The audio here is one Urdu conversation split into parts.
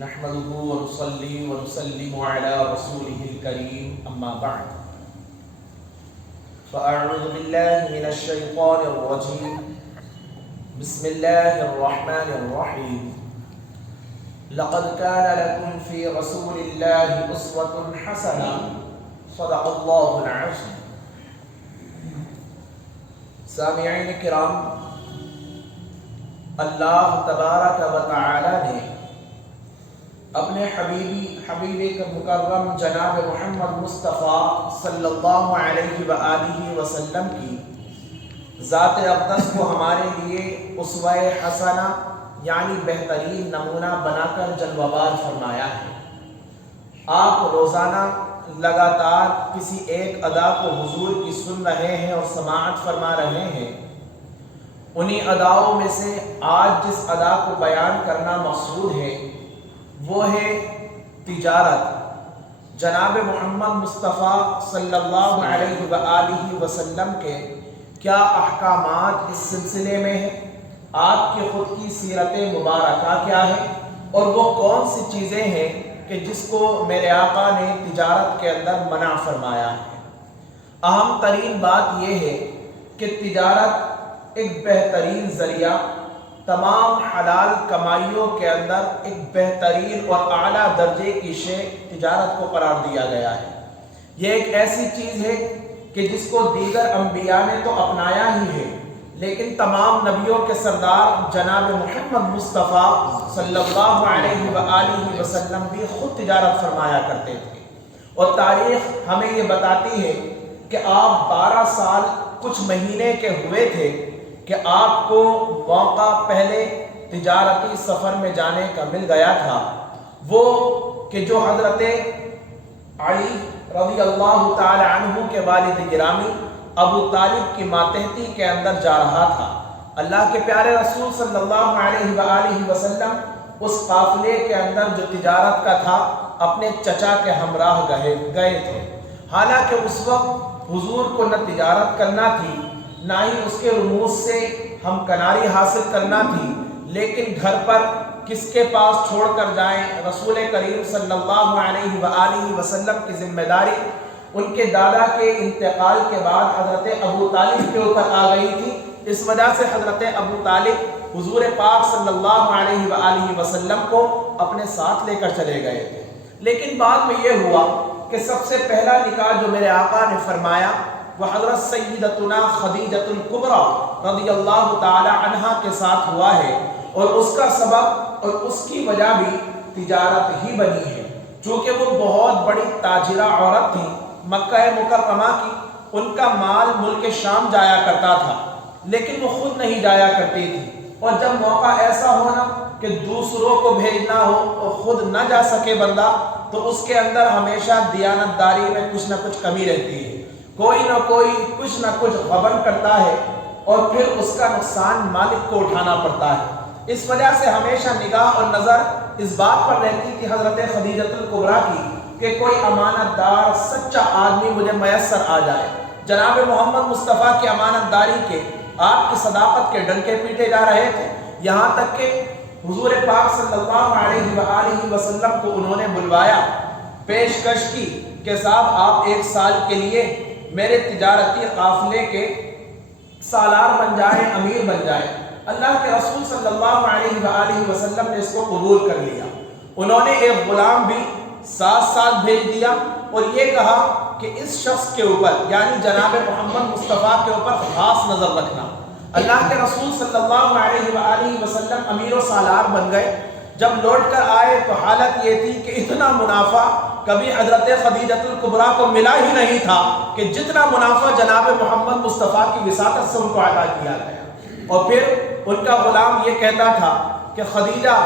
نحمده ونصلي ونسلم على رسوله الكريم أما بعد فأعوذ بالله من الشيطان الرجيم بسم الله الرحمن الرحيم لقد كان لكم في رسول الله أسوة حسنة صدق الله العظيم. سامعین کرام، اللہ تبارک و تعالی نے اپنے حبیب مکرم جناب محمد مصطفیٰ صلی اللہ علیہ وآلہ وسلم کی ذات اقدس کو ہمارے لیے اسوہ حسنہ یعنی بہترین نمونہ بنا کر جلوہ فرمایا ہے۔ آپ روزانہ لگاتار کسی ایک ادا کو حضور کی سن رہے ہیں اور سماعت فرما رہے ہیں۔ انہی اداؤں میں سے آج جس ادا کو بیان کرنا مقصود ہے وہ ہے تجارت۔ جناب محمد مصطفیٰ صلی اللہ علیہ وآلہ وسلم کے کیا احکامات اس سلسلے میں ہیں، آپ کی خود کی سیرت مبارکہ کیا ہے، اور وہ کون سی چیزیں ہیں کہ جس کو میرے آقا نے تجارت کے اندر منع فرمایا ہے۔ اہم ترین بات یہ ہے کہ تجارت ایک بہترین ذریعہ، تمام حلال کمائیوں کے اندر ایک بہترین اور اعلیٰ درجے کی شے تجارت کو قرار دیا گیا ہے۔ یہ ایک ایسی چیز ہے کہ جس کو دیگر انبیاء نے تو اپنایا ہی ہے، لیکن تمام نبیوں کے سردار جناب محمد مصطفیٰ صلی اللہ علیہ وآلہ وسلم بھی خود تجارت فرمایا کرتے تھے، اور تاریخ ہمیں یہ بتاتی ہے کہ آپ 12 سال کچھ مہینے کے ہوئے تھے کہ آپ کو موقع پہلے تجارتی سفر میں جانے کا مل گیا تھا، وہ کہ جو حضرت علی رضی اللہ تعالی عنہ کے والد گرامی ابو طالب کی ماتحتی کے اندر جا رہا تھا۔ اللہ کے پیارے رسول صلی اللہ علیہ وآلہ وسلم اس قافلے کے اندر جو تجارت کا تھا اپنے چچا کے ہمراہ گئے تھے۔ حالانکہ اس وقت حضور کو نہ تجارت کرنا تھی، نہ ہی اس کے رموز سے ہم کناری حاصل کرنا تھی، لیکن گھر پر کس کے پاس چھوڑ کر جائیں؟ رسول کریم صلی اللہ علیہ وآلہ وسلم کی ذمہ داری ان کے دادا کے انتقال کے بعد حضرت ابو طالب کے اوپر آ گئی تھی۔ اس وجہ سے حضرت ابو طالب حضور پاک صلی اللہ علیہ وآلہ وسلم کو اپنے ساتھ لے کر چلے گئے تھے۔ لیکن بعد میں یہ ہوا کہ سب سے پہلا نکاح جو میرے آقا نے فرمایا وہ حضرت سیدتنا خدیجۃ الکبریٰ رضی اللہ تعالی عنہا کے ساتھ ہوا ہے، اور اس کا سبب اور اس کی وجہ بھی تجارت ہی بنی ہے، چونکہ وہ بہت بڑی تاجرہ عورت تھی مکہ مکرمہ کی۔ ان کا مال ملک شام جایا کرتا تھا، لیکن وہ خود نہیں جایا کرتی تھی، اور جب موقع ایسا ہونا کہ دوسروں کو بھیجنا ہو اور خود نہ جا سکے بندہ، تو اس کے اندر ہمیشہ دیانت داری میں کچھ نہ کچھ کمی رہتی ہے، کوئی نہ کوئی کچھ نہ کچھ غبن کرتا ہے، اور پھر اس کا نقصان مالک کو اٹھانا پڑتا ہے۔ اس وجہ سے ہمیشہ نگاہ اور نظر اس بات پر رہتی تھی حضرت خدیجۃ الکبریٰ کی کہ کوئی امانت دار سچا آدمی مجھے میسر آ جائے۔ جناب محمد مصطفیٰ کی امانت داری کے، آپ کی صداقت کے ڈنکے پیٹے جا رہے تھے، یہاں تک کہ حضور پاک صلی اللہ علیہ وآلہ وسلم کو انہوں نے بلوایا، پیشکش کی کہ صاحب آپ 1 سال کے لیے میرے تجارتی قافلے کے سالار بن جائیں، امیر بن جائیں۔ اللہ کے رسول صلی اللہ علیہ وآلہ وسلم نے اس کو قبول کر لیا۔ انہوں نے ایک غلام بھی ساتھ بھیج دیا، اور یہ کہا کہ اس شخص کے اوپر یعنی جناب محمد مصطفیٰ کے اوپر خاص نظر رکھنا۔ اللہ کے رسول صلی اللہ علیہ وآلہ وسلم امیر و سالار بن گئے۔ جب لوٹ کر آئے تو حالت یہ تھی کہ اتنا منافع کبھی حضرت خدیجۃ الکبریٰ کو ملا ہی نہیں تھا کہ جتنا منافع جناب محمد مصطفیٰ کی وساطت سے ان کو عطا کیا گیا۔ اور پھر ان کا غلام یہ کہتا تھا کہ خدیجہ،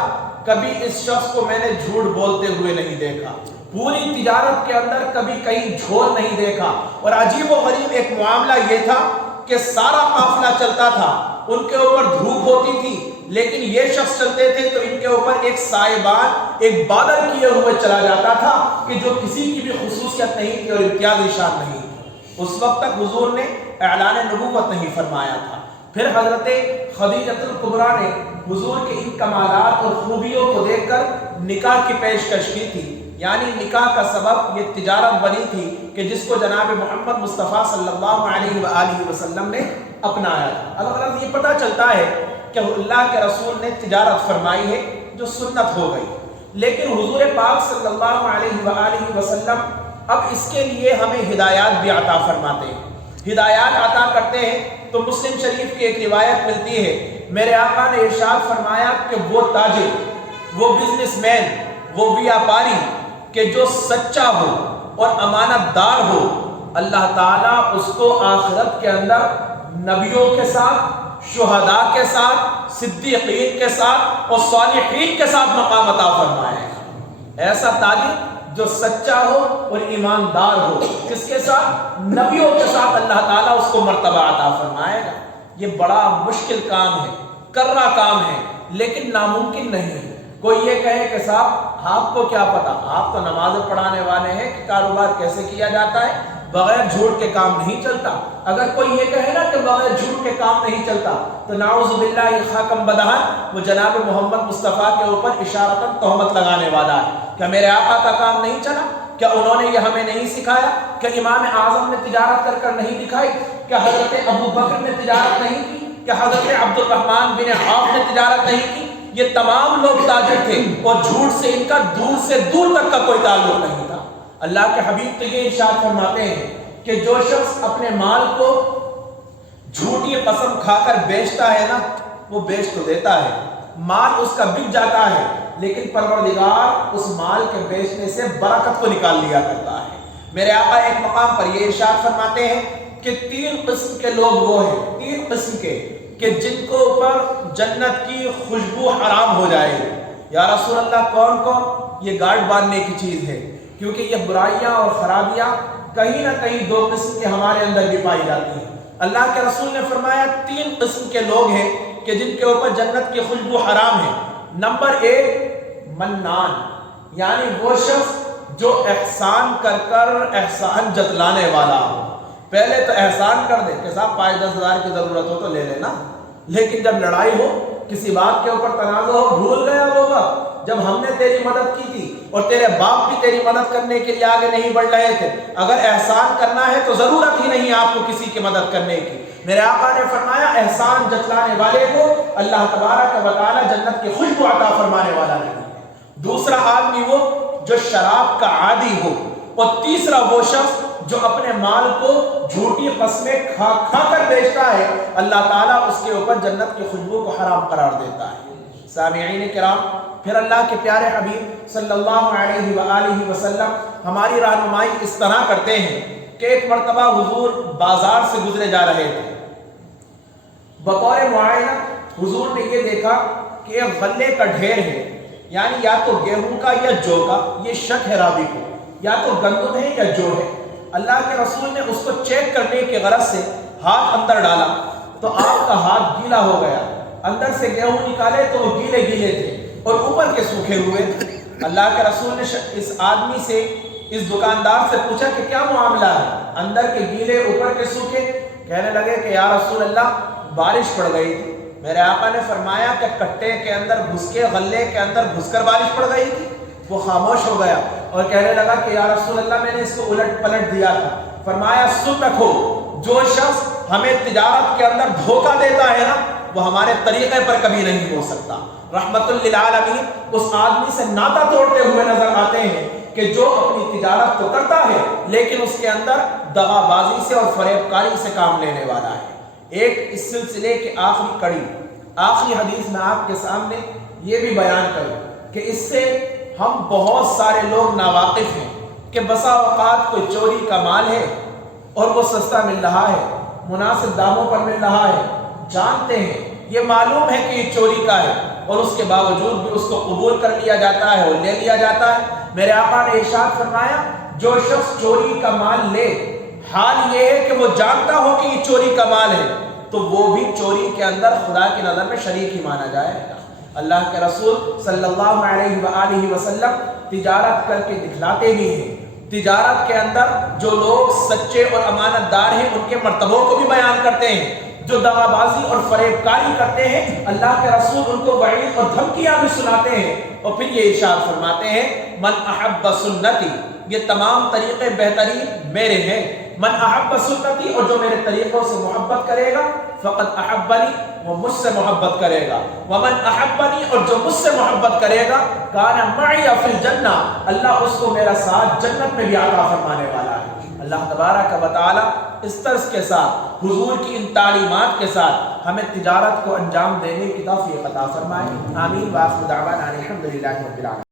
کبھی اس شخص کو میں نے جھوٹ بولتے ہوئے نہیں دیکھا، پوری تجارت کے اندر کبھی کہیں جھول نہیں دیکھا۔ اور عجیب و غریب ایک معاملہ یہ تھا کہ سارا قافلہ چلتا تھا، ان کے اوپر دھوپ ہوتی تھی، لیکن یہ شخص چلتے تھے تو ان کے اوپر ایک سائبان، ایک بادل کیے ہوئے چلا جاتا تھا کہ جو کسی کی بھی خصوصیت نہیں تھی اور امتیازی شان نہیں تھی۔ اس وقت تک حضور نے اعلان نبوت نہیں فرمایا تھا۔ پھر حضرت خدیجۃ الکبریٰ نے حضور کے ان کمالات اور خوبیوں کو دیکھ کر نکاح کی پیشکش کی تھی، یعنی نکاح کا سبب یہ تجارت بنی تھی کہ جس کو جناب محمد مصطفیٰ صلی اللہ علیہ وآلہ وسلم نے اپنایا تھا۔ الغرض یہ پتہ چلتا ہے کہ اللہ کے رسول نے تجارت فرمائی ہے جو سنت ہو گئی، لیکن حضور پاک صلی اللہ علیہ وآلہ وسلم اب اس کے لیے ہمیں ہدایات بھی عطا فرماتے ہیں، ہدایات عطا کرتے ہیں۔ تو مسلم شریف کی ایک روایت ملتی ہے، میرے آقا نے ارشاد فرمایا کہ وہ تاجر، وہ بزنس مین، وہ بیاپاری کہ جو سچا ہو اور امانت دار ہو، اللہ تعالیٰ اس کو آخرت کے اندر نبیوں کے ساتھ، شہداء کے ساتھ، صدیقین کے ساتھ اور صالحین کے ساتھ مقام عطا فرمائے گا۔ ایسا تاجر جو سچا ہو اور ایماندار ہو، کس کے ساتھ؟ نبیوں کے ساتھ اللہ تعالیٰ اس کو مرتبہ عطا فرمائے گا۔ یہ بڑا مشکل کام ہے، کرنا کام ہے، لیکن ناممکن نہیں ہے۔ کوئی یہ کہے کہ صاحب آپ کو کیا پتا، آپ تو نماز پڑھانے والے ہیں کہ کاروبار کیسے کیا جاتا ہے، بغیر جھوٹ کے کام نہیں چلتا۔ اگر کوئی یہ کہے نا کہ بغیر جھوٹ کے کام نہیں چلتا تو نعوذ باللہ خاکم بدہن، وہ جناب محمد مصطفیٰ کے اوپر اشارتاً تہمت لگانے والا ہے۔ کیا میرے آقا کا کام نہیں چلا؟ کیا انہوں نے یہ ہمیں نہیں سکھایا؟ کیا امام اعظم نے تجارت کر کر نہیں دکھائی؟ کیا حضرت ابو بکر نے تجارت نہیں کی؟ کیا حضرت عبد الرحمن بن عوف نے تجارت نہیں کی؟ یہ تمام لوگ تاجر تھے اور جھوٹ سے ان کا دور سے دور تک کا کوئی تعلق نہیں تھا۔ اللہ کے حبیب تو یہ ارشاد فرماتے ہیں کہ جو شخص اپنے مال کو جھوٹی قسم کھا کر بیچتا ہے نا، وہ بیچ تو دیتا ہے، مال اس کا بک جاتا ہے، لیکن پروردگار اس مال کے بیچنے سے برکت کو نکال لیا کرتا ہے۔ میرے آقا ایک مقام پر یہ ارشاد فرماتے ہیں کہ 3 قسم کے لوگ وہ ہیں، 3 قسم کے کہ جن کو اوپر جنت کی خوشبو حرام ہو جائے گی۔ یا رسول اللہ کون کون؟ یہ گارڈ باندھنے کی چیز ہے، کیونکہ یہ برائیاں اور خرابیاں کہیں نہ کہیں 2 قسم کے ہمارے اندر بھی پائی جاتی ہیں۔ اللہ کے رسول نے فرمایا 3 قسم کے لوگ ہیں کہ جن کے اوپر جنت کی خوشبو حرام ہے۔ نمبر 1 منان، یعنی وہ شخص جو احسان کر کر احسان جتلانے والا ہو۔ پہلے تو احسان کر دے کہ صاحب 5-10 ہزار کی ضرورت ہو تو لے لینا، لیکن جب لڑائی ہو، کسی بات کے اوپر تنازع ہو، بھول گیا ہوگا جب ہم نے تیری مدد کی تھی اور تیرے باپ بھی تیری مدد کرنے کے لیے آگے نہیں بڑھ رہے تھے۔ اگر احسان کرنا ہے تو ضرورت ہی نہیں آپ کو کسی کی مدد کرنے کی۔ میرے آقا نے فرمایا احسان جتلانے والے کو اللہ تبارک و تعالی جنت کی خوشبو عطا فرمانے والا نہیں ہے۔ دوسرا آدمی وہ جو شراب کا عادی ہو، اور تیسرا وہ شخص جو اپنے مال کو جھوٹی قسمیں کھا کھا کر بیچتا ہے، اللہ تعالیٰ اس کے اوپر جنت کی خوشبو کو حرام قرار دیتا ہے۔ سامعین کرام، پھر اللہ کے پیارے حبیب صلی اللہ علیہ وآلہ وسلم ہماری رہنمائی اس طرح کرتے ہیں کہ ایک مرتبہ حضور بازار سے گزرے جا رہے تھے۔ بطور معائنہ حضور نے یہ دیکھا کہ ایک غلے کا ڈھیر ہے، یعنی یا تو گیہوں کا یا جو کا، یہ شک ہے راوی کو، یا تو گندم ہے یا جو ہے۔ اللہ کے رسول نے اس کو چیک کرنے کے غرض سے ہاتھ اندر ڈالا تو آپ کا ہاتھ گیلا ہو گیا، اندر سے گیہوں نکالے تو وہ گیلے گیلے تھے اور اوپر کے سوکھے ہوئے تھے۔ اللہ کے رسول نے اس آدمی سے، اس دکاندار سے پوچھا کہ کیا معاملہ ہے، اندر کے گیلے اوپر کے سوکھے؟ کہنے لگے کہ یا رسول اللہ بارش پڑ گئی تھی۔ میرے آقا نے فرمایا کہ کٹے کے اندر گھس کے، غلے کے اندر گھس کر بارش پڑ گئی تھی؟ وہ خاموش ہو گیا اور کہنے لگا کہ یا رسول اللہ میں نے اس کو الٹ پلٹ دیا تھا۔ فرمایا سن رکھو، جو شخص ہمیں تجارت کے اندر دھوکہ دیتا ہے نا، وہ ہمارے طریقے پر کبھی نہیں ہو سکتا۔ رحمت للعالمین اس آدمی سے ناطہ توڑتے ہوئے نظر آتے ہیں کہ جو اپنی تجارت تو کرتا ہے لیکن اس کے اندر دغا بازی سے اور فریب کاری سے کام لینے والا ہے۔ ایک اس سلسلے کی آخری کڑی، آخری حدیث میں آپ کے سامنے یہ بھی بیان کروں کہ اس سے ہم بہت سارے لوگ ناواقف ہیں کہ بسا اوقات کوئی چوری کا مال ہے اور وہ سستا مل رہا ہے، مناسب داموں پر مل رہا ہے، جانتے ہیں، یہ معلوم ہے کہ یہ چوری کا ہے، اور اس کے باوجود بھی اس کو قبول کر لیا جاتا ہے اور لے لیا جاتا ہے۔ میرے آقا نے ارشاد فرمایا جو شخص چوری کا مال لے، حال یہ ہے کہ وہ جانتا ہو کہ یہ چوری کا مال ہے، تو وہ بھی چوری کے اندر خدا کی نظر میں شریک ہی مانا جائے گا۔ اللہ کے رسول صلی اللہ علیہ وآلہ وسلم تجارت کر کے دکھلاتے بھی ہیں۔ تجارت کے اندر جو لوگ سچے اور امانت دار ہیں ان کے مرتبوں کو بھی بیان کرتے ہیں۔ جو دغابازی اور فریب کاری کرتے ہیں اللہ کے رسول ان کو وعید اور دھمکیاں بھی سناتے ہیں، اور پھر یہ ارشاد فرماتے ہیں من احب سنتی، یہ تمام طریقے بہترین میرے ہیں، من احب سنتی، اور جو میرے طریقوں سے محبت کرے گا فقط احبنی، وہ مجھ سے محبت کرے گا، ومن احبنی، اور جو مجھ سے محبت کرے گا کان معی فی الجنہ، اللہ اس کو میرا ساتھ جنت میں بھی عطا فرمانے والا ہے۔ اللہ تبارک و تعالی اس طرز کے ساتھ حضور کی ان تعلیمات کے ساتھ ہمیں تجارت کو انجام دینے کی توفیق عطا فرمائے، آمین۔ وآخر دعوانا الحمدللہ رب العالمین۔